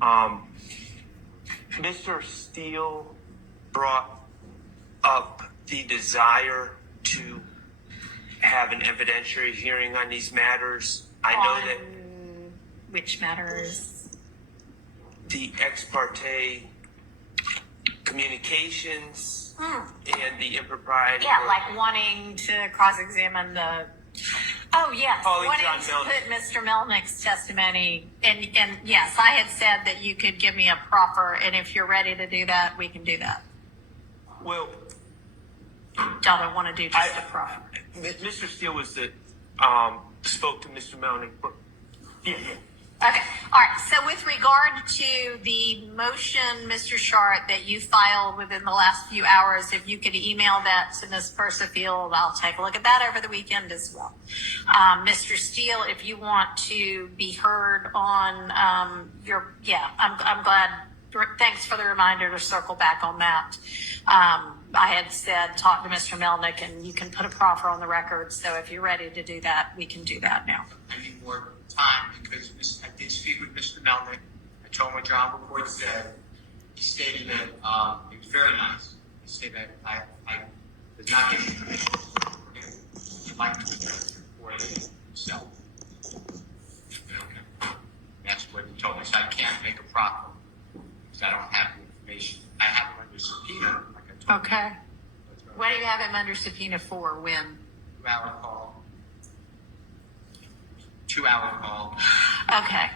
Mr. Steele brought up the desire to have an evidentiary hearing on these matters. I know that which matters? The ex parte communications and the impropriety. Yeah, like wanting to cross-examine the. Oh yes, wanting to put Mr. Melnick's testimony, and yes, I had said that you could give me a proffer, and if you're ready to do that, we can do that. Well, don't want to do just a proffer. Mr. Steele was that spoke to Mr. Melnick. Yeah. Okay. All right. So with regard to the motion, Mr. Shart, that you filed within the last few hours, if you could email that to Ms. Persifield, I'll take a look at that over the weekend as well. Mr. Steele, if you want to be heard on I'm glad. Thanks for the reminder to circle back on that. I had said talk to Mr. Melnick, and you can put a proffer on the record. So if you're ready to do that, we can do that now. I need more time because I did speak with Mr. Melnick. I told him what John Report said. He stated that it was very nice. He stated that I was not getting permission for him. He'd like to address the report himself. Okay. That's what he told me. So I can't make a proffer because I don't have the information. I have him under subpoena, like I told Okay. him. What do you have him under subpoena for? When? 2-hour call. 2-hour call. Okay.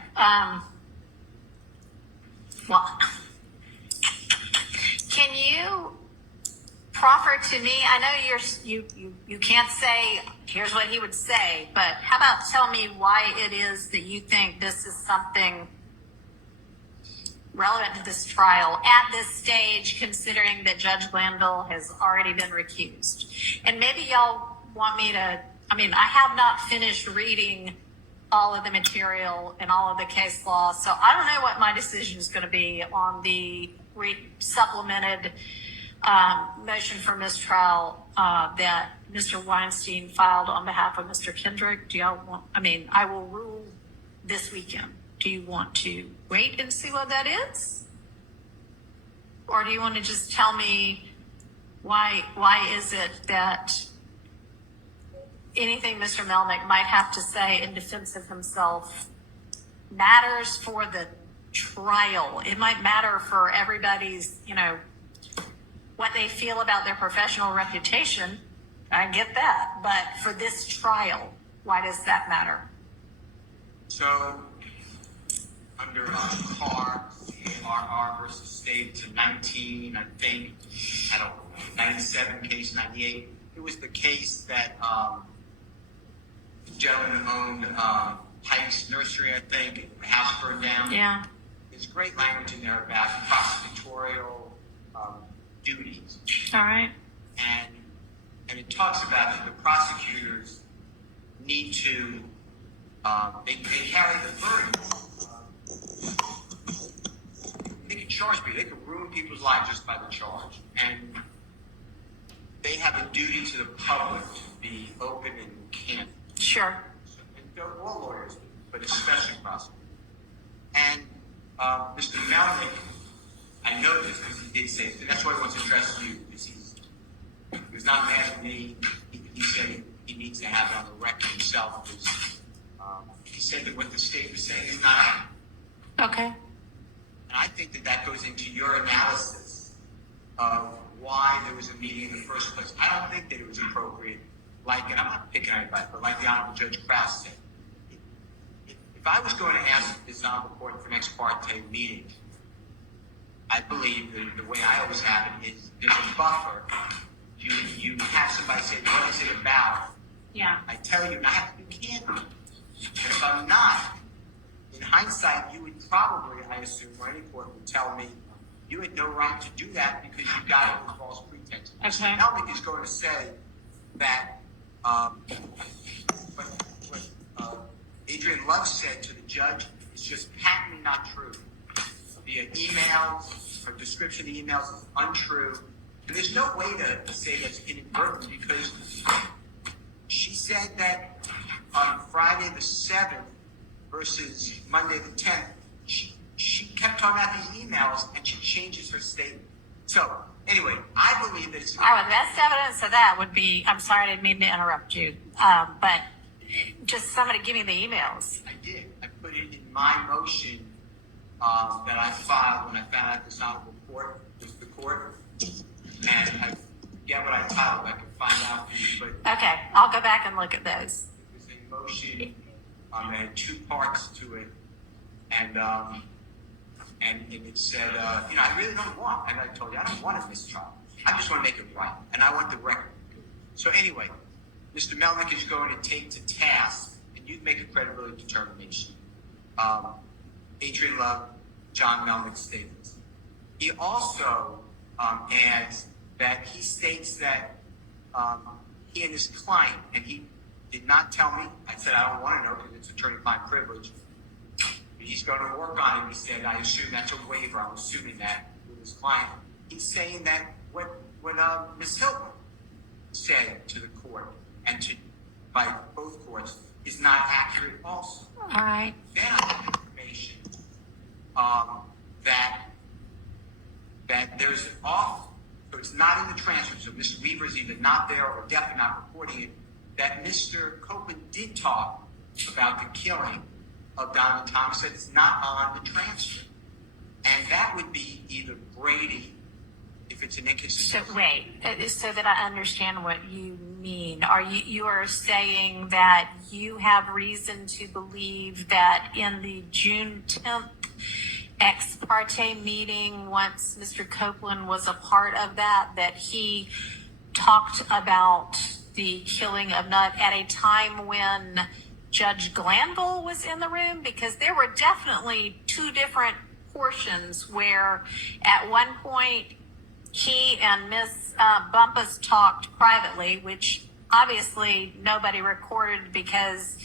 Well, can you proffer to me? I know you can't say here's what he would say, but how about tell me why it is that you think this is something relevant to this trial at this stage, considering that Judge Glanville has already been recused. And maybe y'all want me to, I have not finished reading all of the material and all of the case law, so I don't know what my decision is going to be on the supplemented motion for mistrial that Mr. Weinstein filed on behalf of Mr. Kendrick. Do y'all want, I will rule this weekend. Do you want to wait and see what that is? Or do you want to just tell me why is it that anything Mr. Melnick might have to say in defense of himself matters for the trial? It might matter for everybody's, what they feel about their professional reputation. I get that. But for this trial, why does that matter? So, under Carr, CARR versus States in 19, I think, 97 case, 98. It was the case that the gentleman owned Pike's Nursery, I think, the house burned down. Yeah. There's great language in there about prosecutorial duties. All right. And it talks about that the prosecutors need to, they carry the burden. They can charge people. They can ruin people's lives just by the charge. And they have a duty to the public to be open and candid. Sure. And all lawyers, but especially prosecutors. And Mr. Melnick, I know this because he did say it. And that's why he wants to address you, because he was not mad at me. He said he needs to have it on the record himself because he said that what the state was saying is not. Okay. And I think that goes into your analysis of why there was a meeting in the first place. I don't think that it was appropriate, and I'm not picking anybody, but like the Honorable Judge Krause said, if I was going to ask this Honorable Court for an ex parte meeting, I believe that the way I always have it is there's a buffer. You have somebody say, what is it about? Yeah. I tell you, and I have to be candid. And if I'm not, in hindsight, you would probably, I assume, or any court would tell me, you had no right to do that because you got it with false pretense. Okay. Melnick is going to say that what Adrian Love said to the judge is just patently not true. Via emails, her description of the emails is untrue. And there's no way to say that's inadvertent because she said that on Friday the 7th versus Monday the 10th, she she kept talking about these emails, and she changes her statement. So anyway, I believe that it's. All right, the best evidence of that would be, I'm sorry, I didn't mean to interrupt you, but just somebody give me the emails. I did. I put it in my motion that I filed when I found out this honorable court was the court, and I forget what I titled. I can find out for you, but Okay, I'll go back and look at those. it was a motion that had two parts to it, and it said, I really don't want, and I told you I don't want a mistrial. I just want to make it right, and I want the record good. So anyway, Mr. Melnick is going to take to task, and you'd make a credibility determination. Adrian Love, John Melnick's statements. He also adds that he states that he and his client, and he did not tell me. I said I don't want to know because it's attorney-client privilege. He's going to work on it. He said, I assume that's a waiver. I'm assuming that with his client. He's saying that what Ms. Hilton said to the court and by both courts is not accurate also. All right. Then I have information that there's an off, so it's not in the transcript, so Mr. Weaver's either not there or definitely not reporting it, that Mr. Copeland did talk about the killing of Donovan Thomas, that it's not on the transcript. And that would be either Brady, if it's an So inconsistency. wait, so that I understand what you mean. You are saying that you have reason to believe that in the June 10th ex parte meeting, once Mr. Copeland was a part of that he talked about the killing of Nutt at a time when Judge Glanville was in the room? Because there were definitely two different portions where at one point he and Miss Bumpus talked privately, which obviously nobody recorded because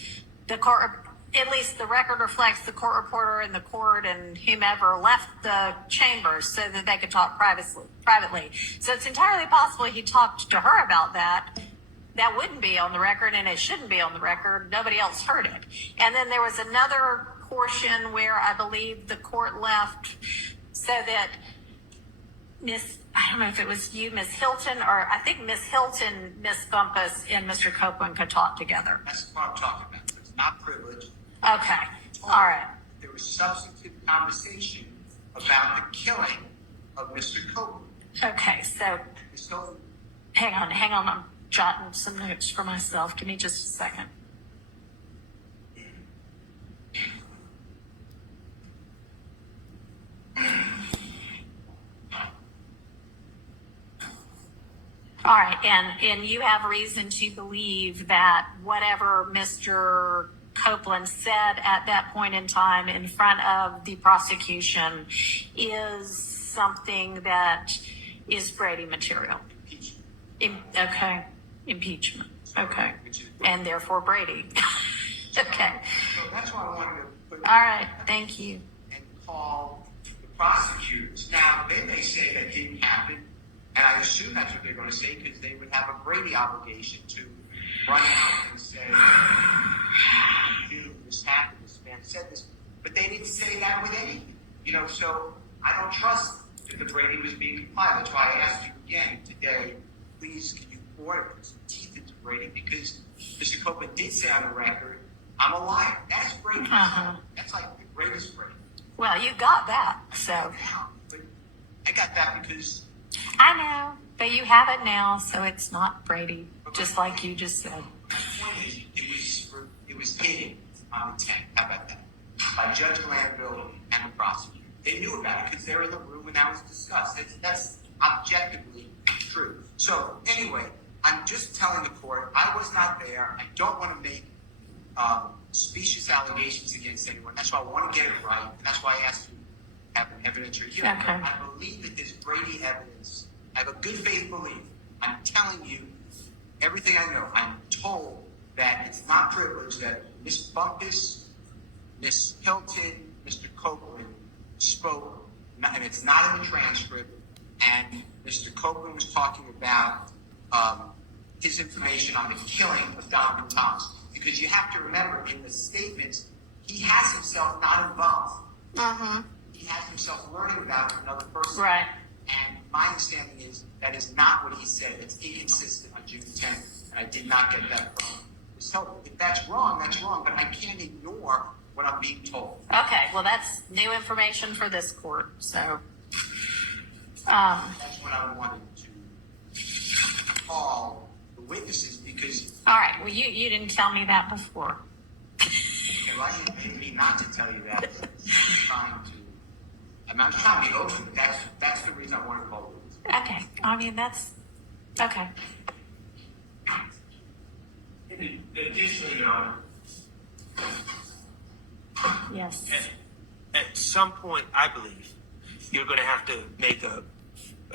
the court, at least the record reflects the court reporter and the court and whomever left the chambers so that they could talk privately. So it's entirely possible he talked to her about that. That wouldn't be on the record, and it shouldn't be on the record. Nobody else heard it. And then there was another portion where I believe the court left so that I don't know if it was you, Miss Hilton, or I think Miss Hilton, Miss Bumpus, and Mr. Copeland could talk together. That's what I'm talking about. It's not privileged. Okay. All right. There was substantive conversation about the killing of Mr. Copeland. Okay. So Ms. Hilton, hang on. I'm jotting some notes for myself. Give me just a second. All right, and you have reason to believe that whatever Mr. Copeland said at that point in time in front of the prosecution is something that is Brady material. impeachment. Impeachment. Okay, Which is and therefore Brady. Okay. So that's why I wanted to put All right, thank you. and call the prosecutors. Now, they may say that didn't happen, and I assume that's what they're going to say because they would have a Brady obligation to run out and say, this happened, this man said this. But they didn't say that with anything. So I don't trust that the Brady was being complied. That's why I asked you again today, please, can you put some teeth into Brady? Because Mr. Copeland did say on the record, I'm a liar. That's Brady. That's like the greatest Brady. Well, you got that, so. Now, but I got that because I know, but you have it now, so it's not Brady, just like you just said. my point is, it was hidden on the 10th. How about that? By Judge Glanville and the prosecutor. They knew about it because they were in the room when that was discussed. That's objectively true. So anyway, I'm just telling the court I was not there. I don't want to make specious allegations against anyone. That's why I want to get it right, and that's why I asked you to have an evidentiary hearing. Okay. I believe that there's Brady evidence. I have a good faith belief. I'm telling you everything I know. I'm told that it's not privileged that Miss Bumpus, Miss Hilton, Mr. Copeland spoke, and it's not in the transcript, and Mr. Copeland was talking about his information on the killing of Donovan Thomas. Because you have to remember, in the statements, he has himself not involved. Mm-hmm. he has himself learning about another person. Right. And my understanding is that is not what he said. It's inconsistent on June 10th, and I did not get that from Ms. Hilton. If that's wrong, but I can't ignore what I'm being told. Okay, well, that's new information for this court, so. That's what I wanted to call the witnesses because All right, well, you didn't tell me that before. okay, well, I didn't mean not to tell you that. But I'm not trying to be open. That's the reason I wanted to call the witnesses. Okay, I mean, that's, okay. Additionally, Your Honor, Yes. at some point, I believe, you're going to have to make a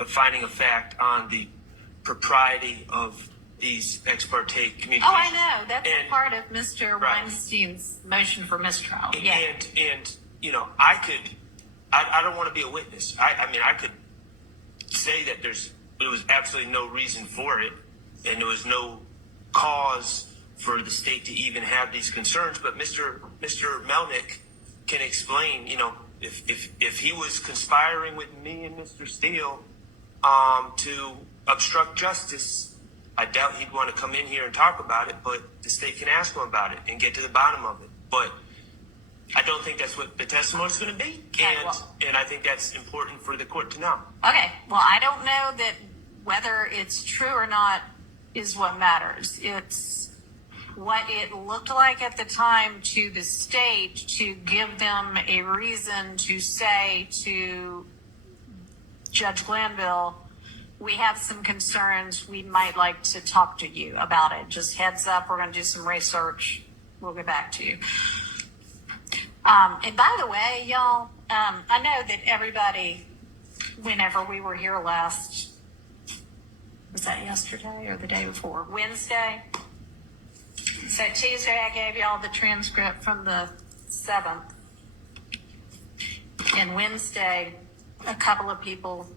finding of fact on the propriety of these ex parte communications. Oh, I know. That's And- a part of Mr. Right. Weinstein's motion for mistrial. Yeah. And you know, I don't want to be a witness. I mean, I could say that there was absolutely no reason for it, and there was no cause for the state to even have these concerns. But Mr. Melnick can explain, you know, if he was conspiring with me and Mr. Steele to obstruct justice, I doubt he'd want to come in here and talk about it, but the state can ask him about it and get to the bottom of it. But I don't think that's what the testimony is going to be. Okay, well- And I think that's important for the court to know. Okay, well, I don't know that whether it's true or not is what matters. It's what it looked like at the time to the state to give them a reason to say to Judge Glanville, we have some concerns. We might like to talk to you about it. Just heads up, we're going to do some research. We'll get back to you. And by the way, y'all, I know that everybody, whenever we were here last, was that yesterday or the day before? Wednesday. So Tuesday, I gave y'all the transcript from the 7th. And Wednesday, a couple of people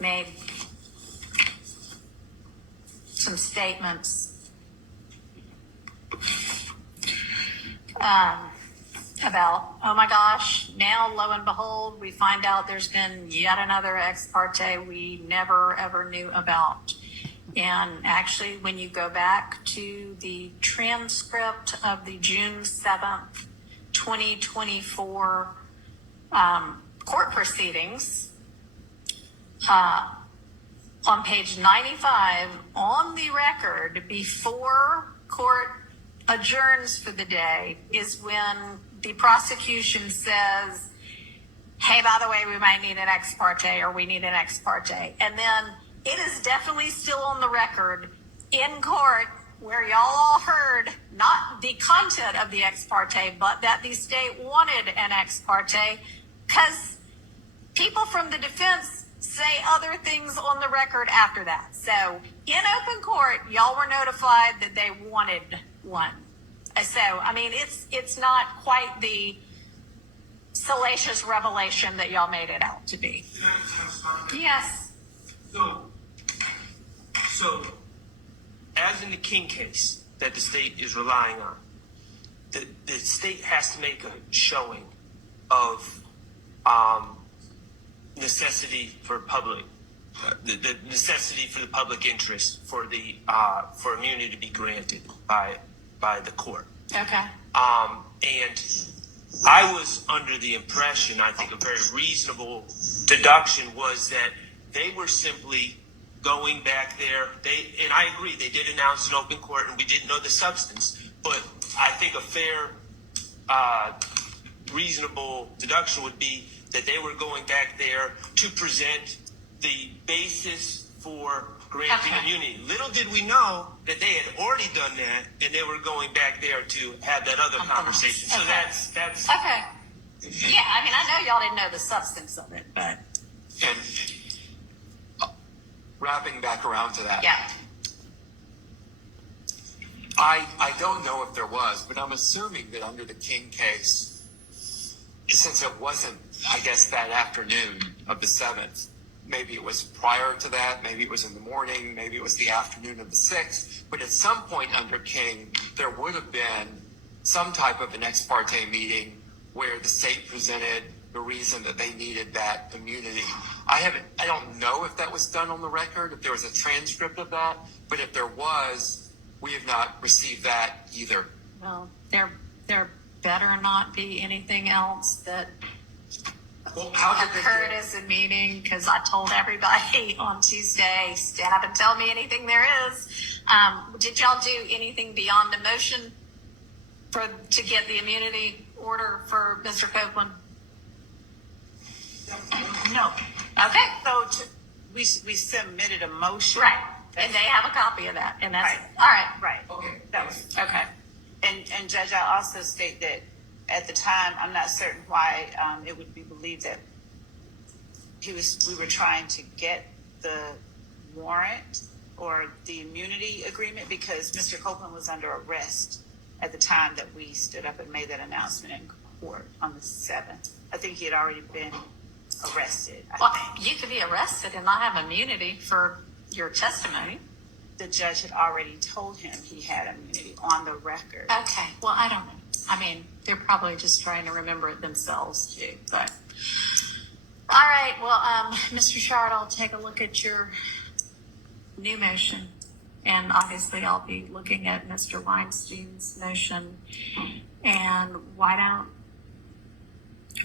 made some statements about, oh my gosh, now lo and behold, we find out there's been yet another ex parte we never ever knew about. And actually, when you go back to the transcript of the June 7th, 2024 court proceedings, on page 95, on the record, before court adjourns for the day, is when the prosecution says, hey, by the way, we might need an ex parte, or we need an ex parte. And then it is definitely still on the record in court where y'all all heard not the content of the ex parte, but that the state wanted an ex parte because people from the defense say other things on the record after that. So in open court, y'all were notified that they wanted one. So, I mean, it's not quite the salacious revelation that y'all made it out to be. Can I respond to that? Yes. So, as in the King case that the state is relying on, the state has to make a showing of necessity for public, the necessity for the public interest for the for immunity to be granted by the court. Okay. And I was under the impression, I think a very reasonable deduction was that they were simply going back there. And I agree, they did announce an open court and we didn't know the substance, but I think a fair, reasonable deduction would be that they were going back there to present the basis for granting immunity. Little did we know that they had already done that, and they were going back there to have that other conversation. So that's Okay. Yeah, I mean, I know y'all didn't know the substance of it, but And wrapping back around to that, yeah. I don't know if there was, but I'm assuming that under the King case, since it wasn't, I guess, that afternoon of the 7th, maybe it was prior to that, maybe it was in the morning, maybe it was the afternoon of the 6th, but at some point under King, there would have been some type of an ex parte meeting where the state presented the reason that they needed that immunity. I don't know if that was done on the record, if there was a transcript of that, but if there was, we have not received that either. Well, there better not be anything else that Well, how did occurred they, as a meeting, because I told everybody on Tuesday, stand up and tell me anything there is. Did y'all do anything beyond a motion to get the immunity order for Mr. Copeland? No. Okay. So we submitted a motion. Right. And they have a copy of that. And that's Right. all right. Right. okay, That was, Okay. and Judge, I also state that at the time, I'm not certain why it would be believed that we were trying to get the warrant or the immunity agreement, because Mr. Copeland was under arrest at the time that we stood up and made that announcement in court on the 7th. I think he had already been arrested. Well, I think you could be arrested and not have immunity for your testimony. the judge had already told him he had immunity on the record. Okay. Well, I don't know. I mean, they're probably just trying to remember it themselves too. But all right. Well, Mr. Shard, I'll take a look at your new motion, and obviously, I'll be looking at Mr. Weinstein's motion. And why don't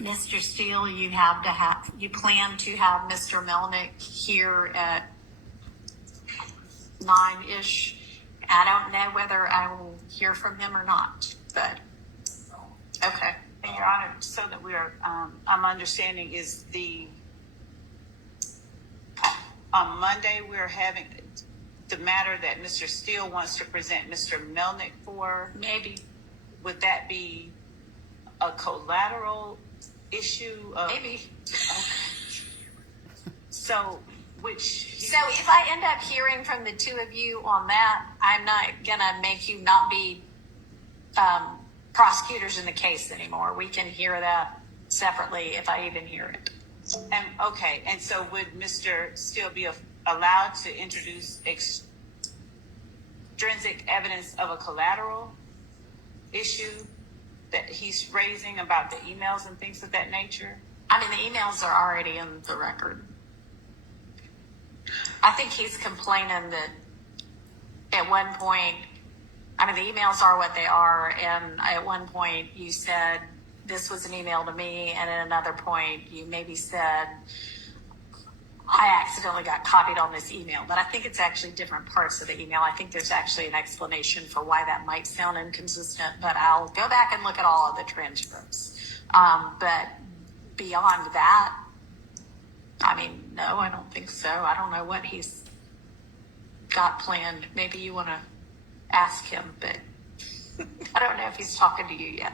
Mr. Steele? You plan to have Mr. Melnick here at 9-ish. I don't know whether I will hear from him or not, but okay. And Your Honor, so that we are, I'm understanding is on Monday, we're having the matter that Mr. Steele wants to present Mr. Melnick for. Maybe. Would that be a collateral issue of? Maybe. So, So if I end up hearing from the two of you on that, I'm not gonna make you not be prosecutors in the case anymore. We can hear that separately if I even hear it. and so would Mr. Steele be allowed to introduce extrinsic evidence of a collateral issue that he's raising about the emails and things of that nature? I mean, the emails are already in the record. I think he's complaining that at one point, I mean, the emails are what they are, and at one point you said this was an email to me, and at another point you maybe said I accidentally got copied on this email, but I think it's actually different parts of the email. I think there's actually an explanation for why that might sound inconsistent, but I'll go back and look at all of the transcripts. But beyond that, I mean, no, I don't think so. I don't know what he's got planned. Maybe you want to ask him, but I don't know if he's talking to you yet.